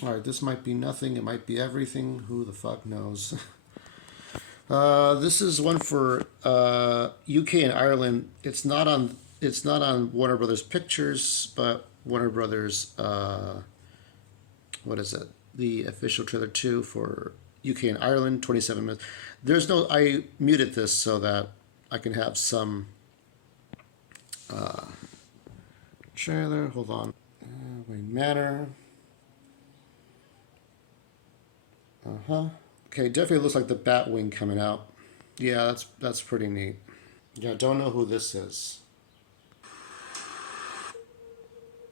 All right, this might be nothing. It might be everything. Who the fuck knows? This is one for UK and Ireland. It's not on. It's not on Warner Brothers Pictures, but Warner Brothers. What is it? The official trailer 2 for UK and Ireland. 27 minutes. There's no. I muted this so that I can have some trailer. Hold on. Wayne Manor. Okay, definitely looks like the Batwing coming out. Yeah, that's pretty neat. Yeah, don't know who this is.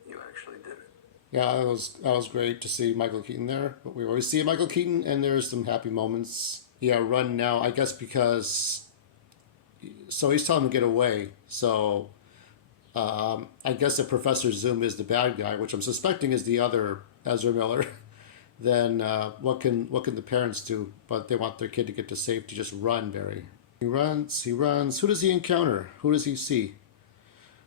You actually did it. Yeah, that was great to see Michael Keaton there. But we always see Michael Keaton, and there's some happy moments. Yeah, run now. I guess because so he's telling him to get away. So I guess if Professor Zoom is the bad guy, which I'm suspecting is the other Ezra Miller. Then what can the parents do? But they want their kid to get to safety. Just run, Barry. He runs. He runs. Who does he encounter? Who does he see?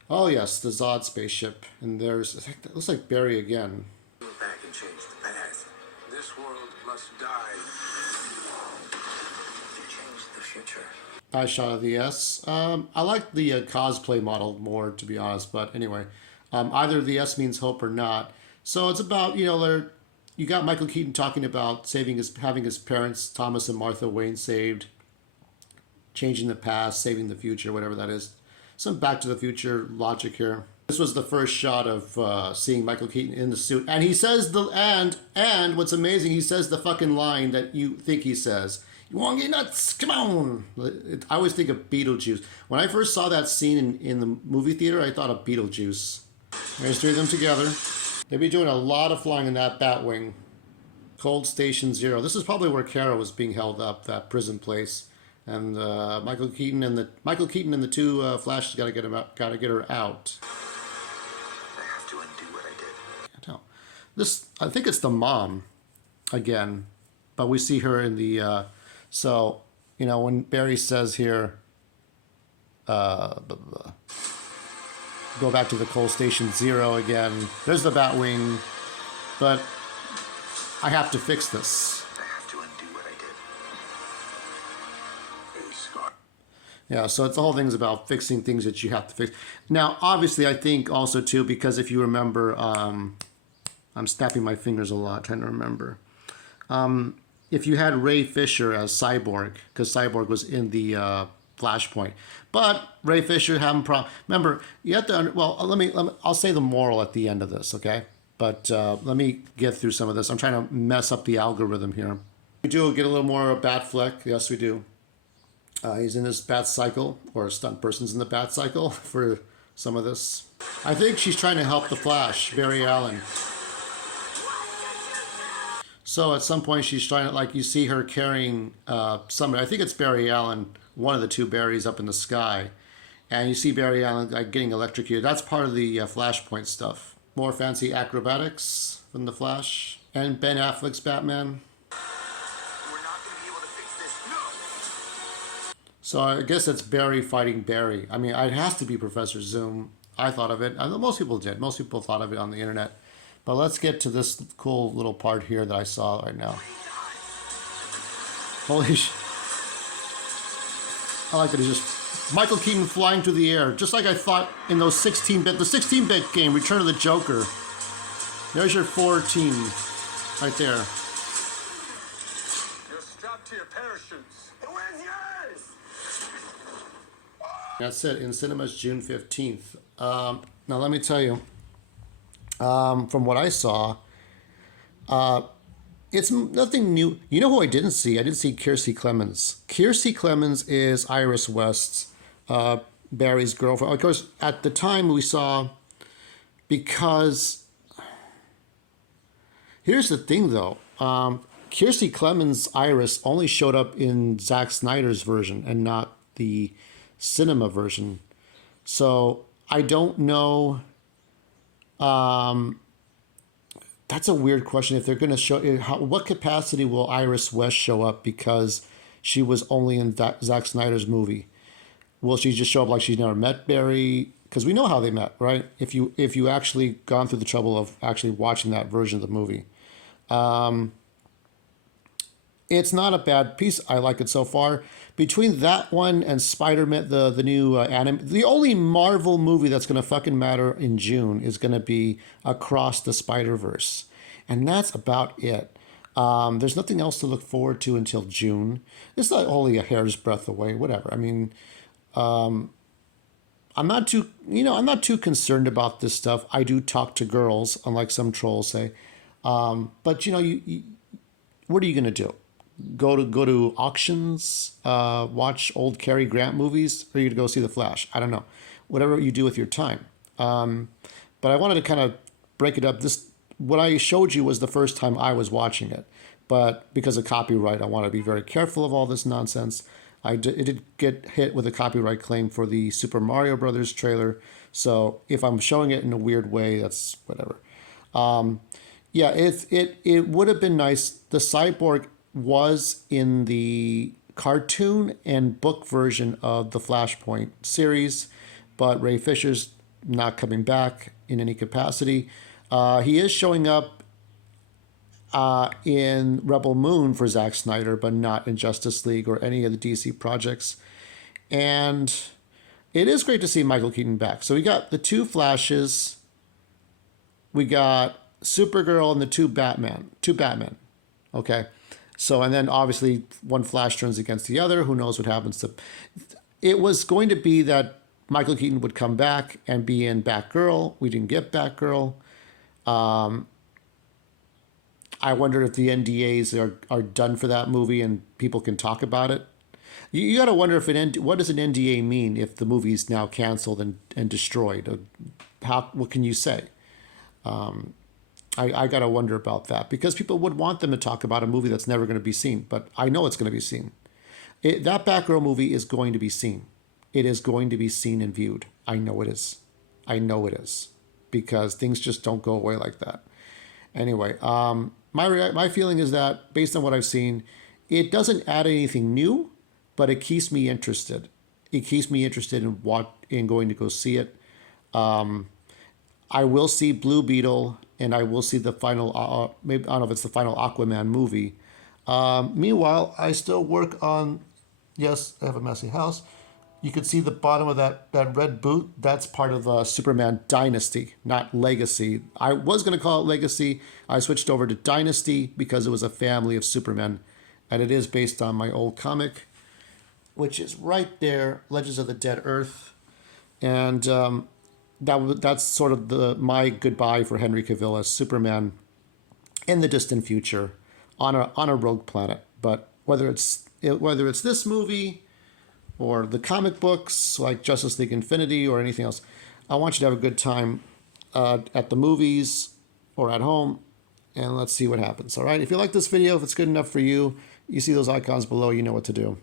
Oh yes, the Zod spaceship. And there's that looks like Barry again. Go back and change the past. This world must die to change the future. Nice shot of the S. I like the cosplay model more, to be honest. But anyway, either the S means hope or not. So it's about you got Michael Keaton talking about having his parents, Thomas and Martha Wayne, saved, changing the past, saving the future, whatever that is. Some Back to the Future logic here. This was the first shot of seeing Michael Keaton in the suit, and he says and what's amazing, he says the fucking line that you think he says. You want to get nuts? Come on! I always think of Beetlejuice. When I first saw that scene in the movie theater, I thought of Beetlejuice. There's three of them together. They'll be doing a lot of flying in that Batwing. Cold Station Zero. This is probably where Kara was being held up, that prison place. And Michael Keaton and the two Flashes got to get her out. I have to undo what I did. I know. I think it's the mom again, but we see her in the. So when Barry says here, blah, blah, blah. Go back to the Coal Station Zero again. There's the Batwing, but I have to fix this. I have to undo what I did. A scar. Yeah, so it's the whole thing's about fixing things that you have to fix. Now, obviously, I think also too, because if you remember, I'm snapping my fingers a lot trying to remember. If you had Ray Fisher as Cyborg, because Cyborg was in the Flashpoint. But Ray Fisher having problem. Remember, you have to. I'll say the moral at the end of this, okay? But let me get through some of this. I'm trying to mess up the algorithm here. We do get a little more of Batfleck. Yes, we do. He's in this Bat Cycle, or a stunt person's in the Bat Cycle for some of this. I think she's trying to help the Flash, Barry Allen. So at some point she's trying to, you see her carrying somebody. I think it's Barry Allen, one of the two Barrys up in the sky. And you see Barry Allen getting electrocuted. That's part of the Flashpoint stuff. More fancy acrobatics from the Flash. And Ben Affleck's Batman. We're not going to be able to fix this. No! So I guess it's Barry fighting Barry. I mean, it has to be Professor Zoom. I thought of it. Most people did. Most people thought of it on the internet. But let's get to this cool little part here that I saw right now. Holy shit. I like that he's just Michael Keaton flying through the air, just like I thought in those 16-bit, the 16-bit game, Return of the Joker. There's your 4 team right there. You're strapped to your parachutes. And where's yours? That's it, in cinemas June 15th. Now let me tell you, from what I saw, it's nothing new. You know who I didn't see? I didn't see Kiersey Clemens. Kiersey Clemens is Iris West's, Barry's girlfriend. Of course, at the time we saw, because here's the thing though, Kiersey Clemens' Iris only showed up in Zack Snyder's version and not the cinema version. So I don't know. That's a weird question. If they're going to show, what capacity will Iris West show up because she was only in Zack Snyder's movie? Will she just show up like she's never met Barry? Because we know how they met, right? If you actually gone through the trouble of actually watching that version of the movie, It's not a bad piece. I like it so far. Between that one and Spider-Man, the new anime, the only Marvel movie that's going to fucking matter in June is going to be Across the Spider-Verse. And that's about it. There's nothing else to look forward to until June. It's not only a hair's breadth away, whatever. I mean, I'm not too concerned about this stuff. I do talk to girls, unlike some trolls say. But what are you gonna do? Go to auctions, watch old Cary Grant movies, or are you gonna go see The Flash? I don't know. Whatever you do with your time. But I wanted to kind of break it up. This what I showed you was the first time I was watching it, but because of copyright, I want to be very careful of all this nonsense. It did get hit with a copyright claim for the Super Mario Brothers trailer, so if I'm showing it in a weird way, that's whatever. Yeah, it would have been nice. The cyborg was in the cartoon and book version of the Flashpoint series, but Ray Fisher's not coming back in any capacity. He is showing up in Rebel Moon for Zack Snyder, but not in Justice League or any of the DC projects. And it is great to see Michael Keaton back. So we got the two Flashes, we got Supergirl and the two Batman. Okay. So, and then obviously one Flash turns against the other. Who knows what happens to... It was going to be that Michael Keaton would come back and be in Batgirl. We didn't get Batgirl. I wonder if the NDAs are done for that movie and people can talk about it. You got to wonder if what does an NDA mean if the movie's now canceled and destroyed? What can you say? I got to wonder about that because people would want them to talk about a movie that's never going to be seen, but I know it's going to be seen. That Batgirl movie is going to be seen. It is going to be seen and viewed. I know it is. I know it is because things just don't go away like that. Anyway, my feeling is that based on what I've seen, it doesn't add anything new, but it keeps me interested. It keeps me interested in going to go see it. I will see Blue Beetle, and I will see the final. Maybe I don't know if it's the final Aquaman movie. Meanwhile, I still work on. Yes, I have a messy house. You could see the bottom of that red boot. That's part of Superman Dynasty, not Legacy. I was going to call it Legacy. I switched over to Dynasty because it was a family of Supermen. And it is based on my old comic, which is right there, Legends of the Dead Earth. And that's sort of my goodbye for Henry Cavill as Superman in the distant future on a rogue planet. But whether it's this movie or the comic books like Justice League Infinity or anything else, I want you to have a good time at the movies or at home, and let's see what happens. All right, if you like this video, if it's good enough for you, you see those icons below, you know what to do.